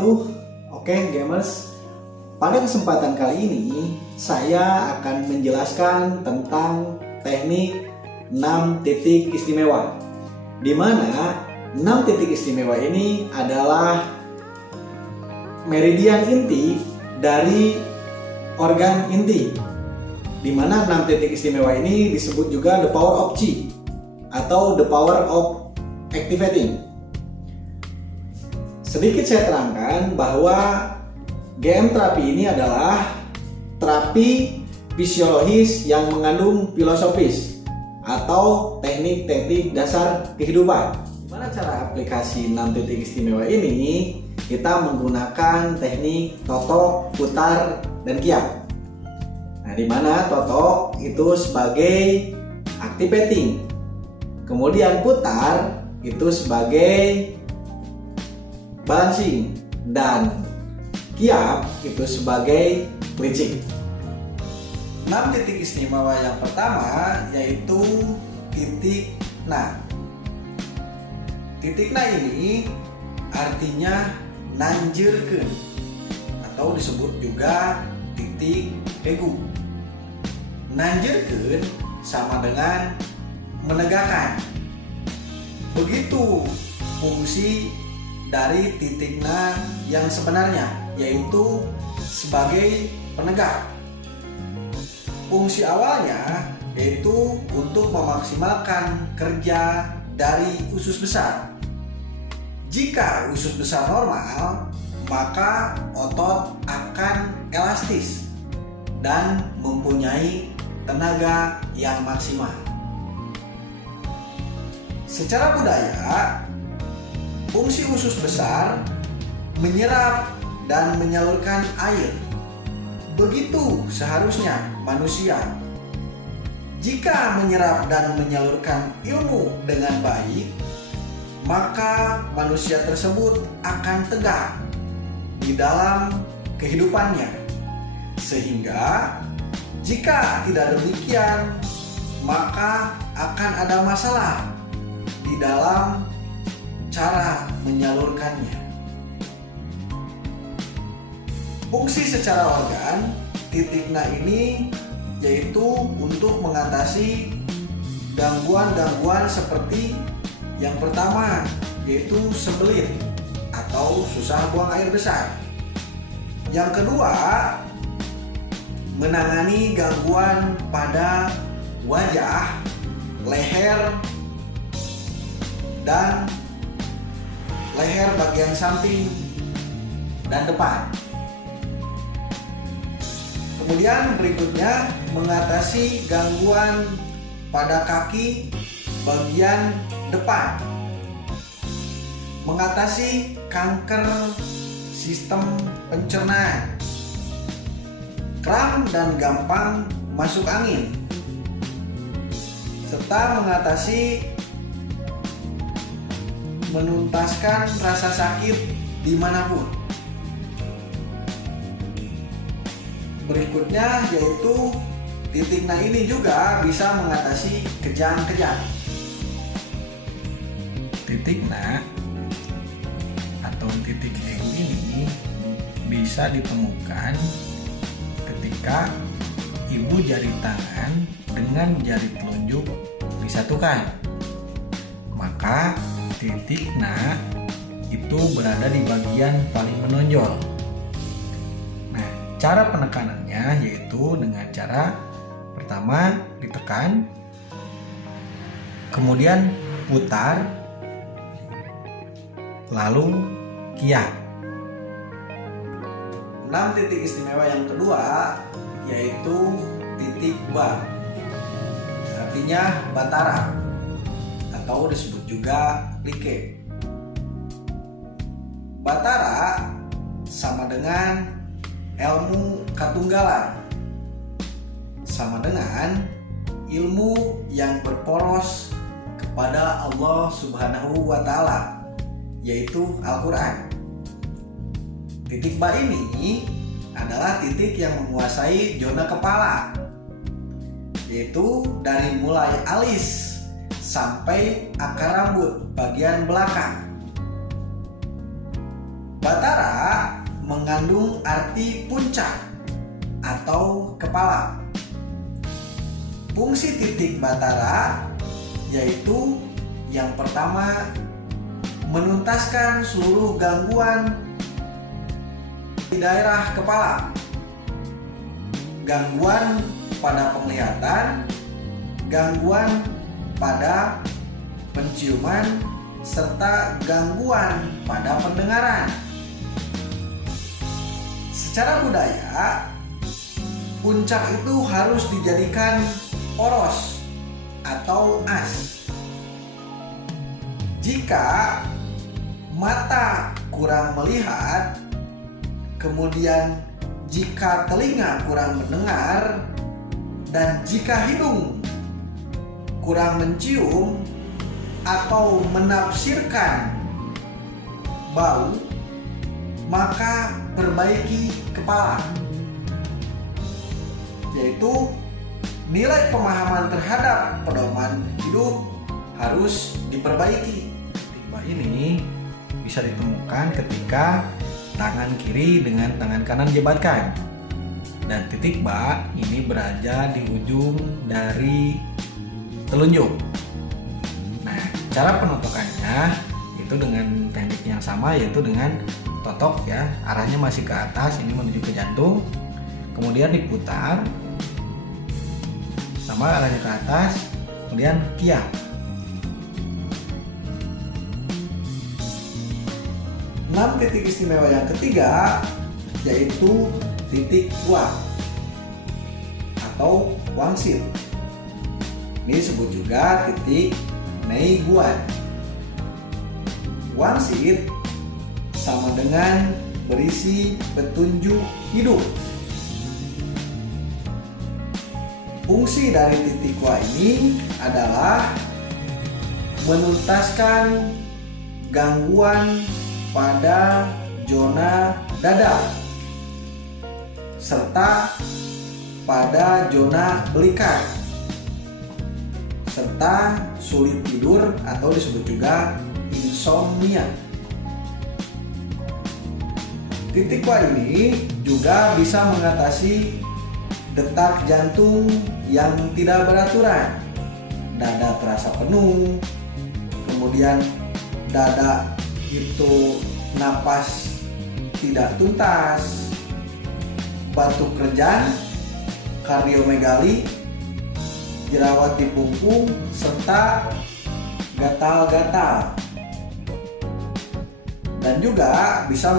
wabarakatuh. Oke gamers, pada kesempatan kali ini saya akan menjelaskan tentang teknik 6 titik istimewa, di mana 6 titik istimewa ini adalah meridian inti dari organ inti, di mana 6 titik istimewa ini disebut juga the power of chi atau the power of activating. Sedikit saya terangkan bahwa GM terapi ini adalah terapi fisiologis yang mengandung filosofis atau teknik-teknik dasar kehidupan. Gimana cara aplikasi 6 titik istimewa ini? Kita menggunakan teknik totok, putar, dan kiap. Nah, di mana totok itu sebagai activating, kemudian putar itu sebagai balancing, dan kiap itu sebagai clinching. 6 titik istimewa yang pertama yaitu titik na. Titik na ini artinya nanjeurkeun atau disebut juga titik egu. Nanjeurkeun sama dengan menegakkan. Begitu fungsi dari titik na yang sebenarnya, yaitu sebagai penegak. Fungsi awalnya yaitu untuk memaksimalkan kerja dari usus besar. Jika usus besar normal, maka otot akan elastis dan mempunyai tenaga yang maksimal. Secara budaya, fungsi usus besar menyerap dan menyalurkan air. Begitu seharusnya manusia. Jika menyerap dan menyalurkan ilmu dengan baik, maka manusia tersebut akan tegak di dalam kehidupannya. Sehingga jika tidak demikian, maka akan ada masalah di dalam cara menyalurkannya. Fungsi secara organ titik na ini yaitu untuk mengatasi gangguan-gangguan seperti yang pertama yaitu sembelit atau susah buang air besar. Yang kedua, menangani gangguan pada wajah, leher, dan leher bagian samping dan depan. Kemudian berikutnya mengatasi gangguan pada kaki bagian depan, mengatasi kanker sistem pencernaan, kram dan gampang masuk angin, serta mengatasi menuntaskan rasa sakit dimanapun. Berikutnya yaitu titik na ini juga bisa mengatasi kejang-kejang. Titik na atau titik egu ini bisa ditemukan ketika ibu jari tangan dengan jari telunjuk disatukan. Maka titik na itu berada di bagian paling menonjol. Nah, cara penekanannya yaitu dengan cara pertama ditekan, kemudian putar, lalu kiap. 6 titik istimewa yang kedua yaitu titik ba, artinya batara atau disebut juga like. Batara sama dengan ilmu katunggalan, sama dengan ilmu yang berporos kepada Allah Subhanahu wa Ta'ala, yaitu Al-Quran. Titik ba ini adalah titik yang menguasai zona kepala, yaitu dari mulai alis sampai akar rambut bagian belakang. Batara mengandung arti puncak atau kepala. Fungsi titik batara yaitu yang pertama, menuntaskan seluruh gangguan di daerah kepala. Gangguan pada penglihatan, gangguan pada penciuman, serta gangguan pada pendengaran. Secara budaya, puncak itu harus dijadikan oros atau as. Jika mata kurang melihat, kemudian jika telinga kurang mendengar, dan jika hidung kurang mencium atau menafsirkan bau, maka perbaiki kepala, yaitu nilai pemahaman terhadap pedoman hidup harus diperbaiki. Titik ba ini bisa ditemukan ketika tangan kiri dengan tangan kanan jebatkan, dan titik ba ini berada di ujung dari telunjuk. Nah, cara penuntukannya itu dengan teknik yang sama, yaitu dengan totok ya, arahnya masih ke atas, ini menuju ke jantung, kemudian diputar sama arahnya ke atas, kemudian kiap. Titik istimewa yang ketiga yaitu titik wa atau wangsit. Ini disebut juga titik neiguan. Wangsit sama dengan berisi petunjuk hidup. Fungsi dari titik wa ini adalah menuntaskan gangguan pada zona dada serta pada zona belikat, serta sulit tidur atau disebut juga insomnia. Titik wa ini juga bisa mengatasi detak jantung yang tidak beraturan, dada terasa penuh, kemudian dada itu napas tidak tuntas, batuk kerjan, kardiomegali, jerawat di punggung, serta gatal-gatal. Dan juga bisa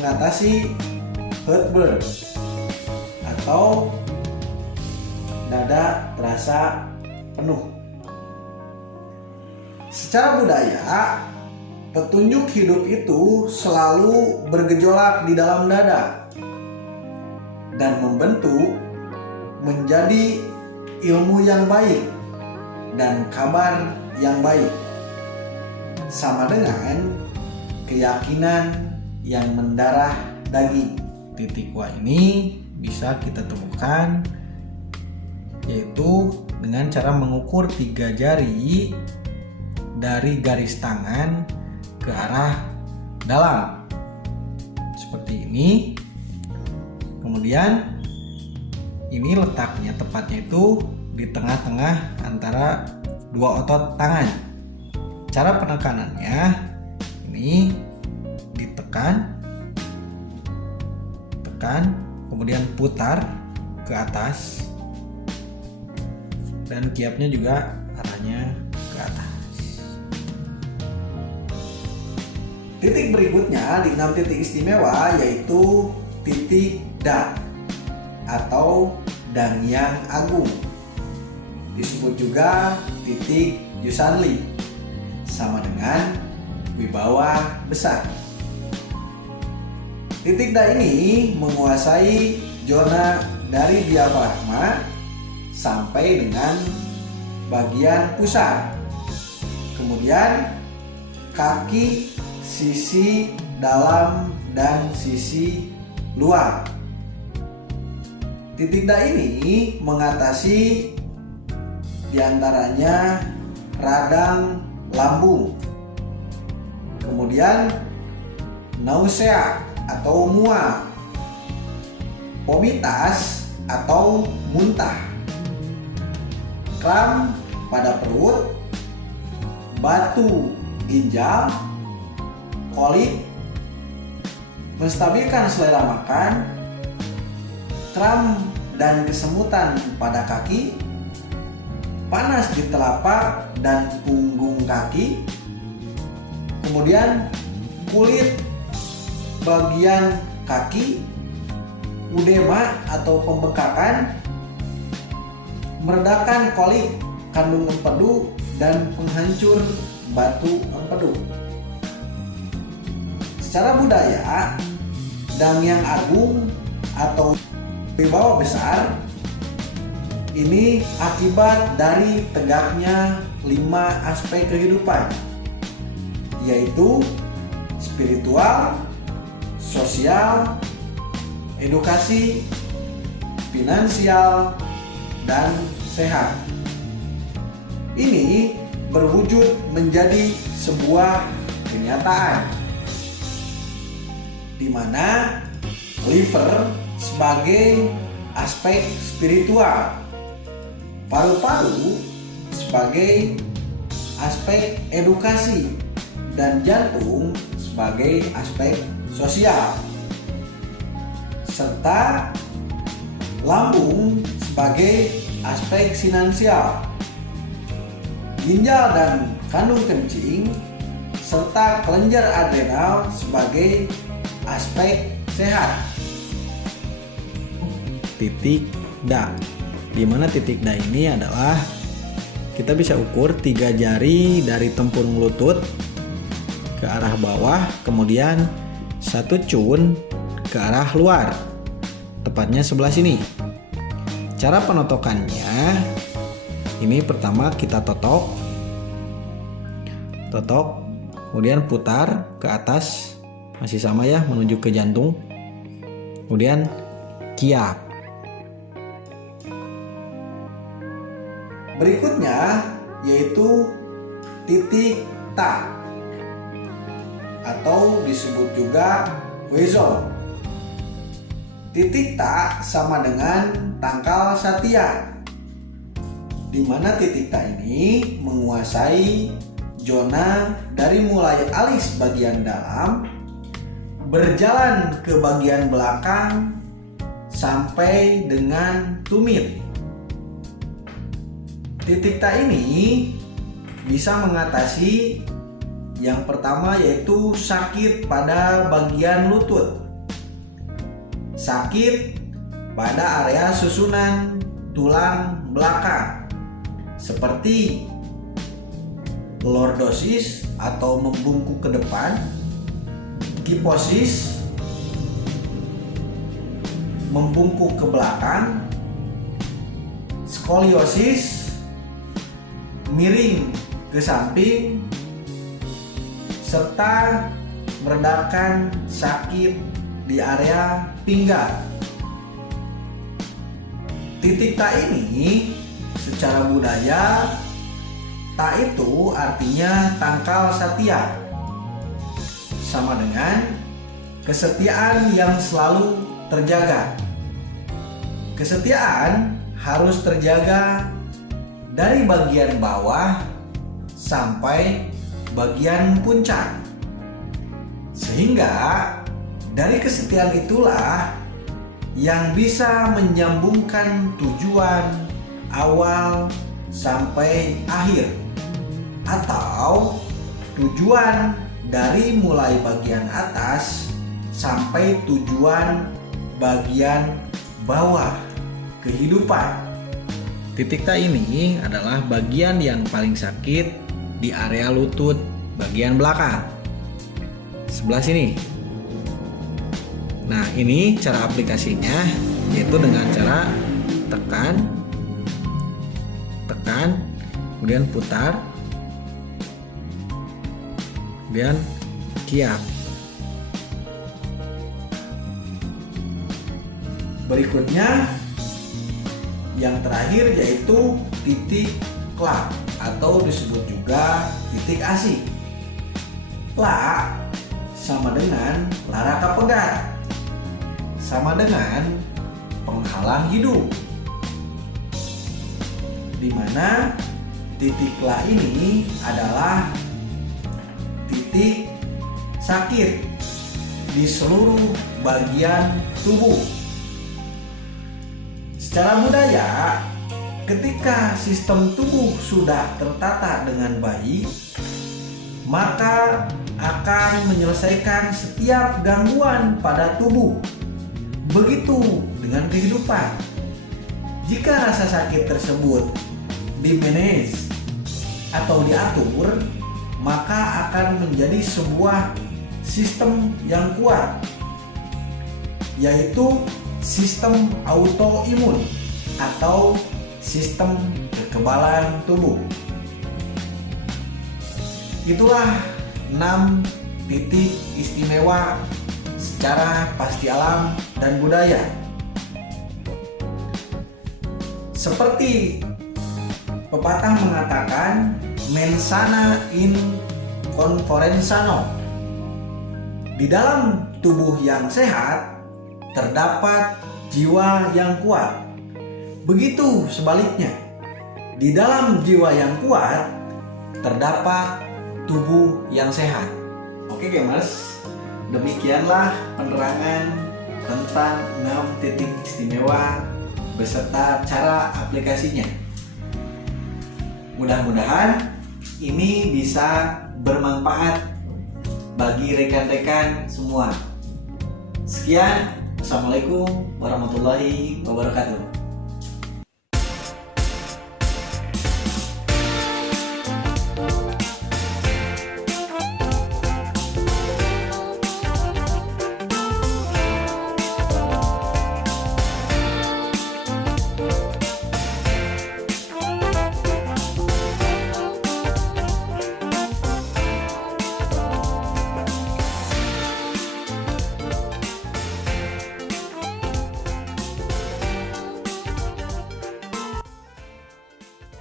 mengatasi heartburn atau dada terasa penuh. Secara budaya, petunjuk hidup itu selalu bergejolak di dalam dada dan membentuk menjadi ilmu yang baik dan kabar yang baik, sama dengan keyakinan yang mendarah daging. Titik wa ini bisa kita temukan yaitu dengan cara mengukur 3 jari dari garis tangan ke arah dalam seperti ini. Kemudian ini letaknya tepatnya itu di tengah-tengah antara 2 otot tangan. Cara penekanannya ini ditekan, tekan, kemudian putar ke atas, dan kiapnya juga arahnya ke atas. Titik berikutnya di 6 titik istimewa yaitu titik da atau Dangyang Agung. Disebut juga titik Yusanli, sama dengan wibawa besar. Titik da ini menguasai zona dari diafragma sampai dengan bagian pusar. Kemudian kaki, sisi dalam dan sisi luar. Titik da ini mengatasi diantaranya radang lambung, kemudian nausea atau mual, vomitas atau muntah, kram pada perut, batu ginjal, kolik, menstabilkan selera makan, kram dan kesemutan pada kaki, panas di telapak dan punggung kaki, kemudian kulit bagian kaki, udema atau pembekakan, meredakan kolik kandung empedu dan penghancur batu empedu. Secara budaya, Danghyang Agung atau wibawa besar ini akibat dari tegaknya 5 aspek kehidupan, yaitu spiritual, sosial, edukasi, finansial, dan sehat. Ini berwujud menjadi sebuah kenyataan di mana liver sebagai aspek spiritual, paru-paru sebagai aspek edukasi, dan jantung sebagai aspek sosial, serta lambung sebagai aspek finansial, ginjal dan kandung kencing, serta kelenjar adrenal sebagai aspek sehat. Titik da, di mana titik da ini adalah kita bisa ukur 3 jari dari tempurung lutut ke arah bawah, kemudian 1 cun ke arah luar, tepatnya sebelah sini. Cara penotokannya, ini pertama kita totok, kemudian putar ke atas, masih sama ya, menuju ke jantung, kemudian kiap. Berikutnya yaitu titik ta atau disebut juga Huizhou. Titik ta sama dengan tangkal satya, di mana titik ta ini menguasai zona dari mulai alis bagian dalam, berjalan ke bagian belakang sampai dengan tumit. Titik ta ini bisa mengatasi yang pertama yaitu sakit pada bagian lutut, sakit pada area susunan tulang belakang seperti lordosis atau membungkuk ke depan, kiposis membungkuk ke belakang, skoliosis miring ke samping, serta meredakan sakit di area pinggang. Titik ta ini secara budaya, ta itu artinya tangkal satya, sama dengan kesetiaan yang selalu terjaga. Kesetiaan harus terjaga dari bagian bawah sampai bagian puncak, sehingga dari kesetiaan itulah yang bisa menyambungkan tujuan awal sampai akhir, atau tujuan dari mulai bagian atas sampai tujuan bagian bawah kehidupan. Titik ta ini adalah bagian yang paling sakit di area lutut bagian belakang, sebelah sini. Nah, ini cara aplikasinya yaitu dengan cara tekan, kemudian putar, kemudian kiap. Berikutnya yang terakhir yaitu titik kla atau disebut juga titik asik. Kla sama dengan laraka pegat, sama dengan penghalang hidup. Di mana titik La ini adalah titik sakit di seluruh bagian tubuh. Secara budaya, ketika sistem tubuh sudah tertata dengan baik, maka akan menyelesaikan setiap gangguan pada tubuh. Begitu dengan kehidupan. Jika rasa sakit tersebut dimanage atau diatur, maka akan menjadi sebuah sistem yang kuat, yaitu sistem autoimun atau sistem kekebalan tubuh. Itulah 6 titik istimewa secara pasti alam dan budaya. Seperti pepatah mengatakan, mens sana in corpore sano. Di dalam tubuh yang sehat terdapat jiwa yang kuat. Begitu sebaliknya, di dalam jiwa yang kuat terdapat tubuh yang sehat. Oke gamers, demikianlah penerangan tentang 6 titik istimewa beserta cara aplikasinya. Mudah-mudahan ini bisa bermanfaat bagi rekan-rekan semua. Sekian, Assalamualaikum warahmatullahi wabarakatuh.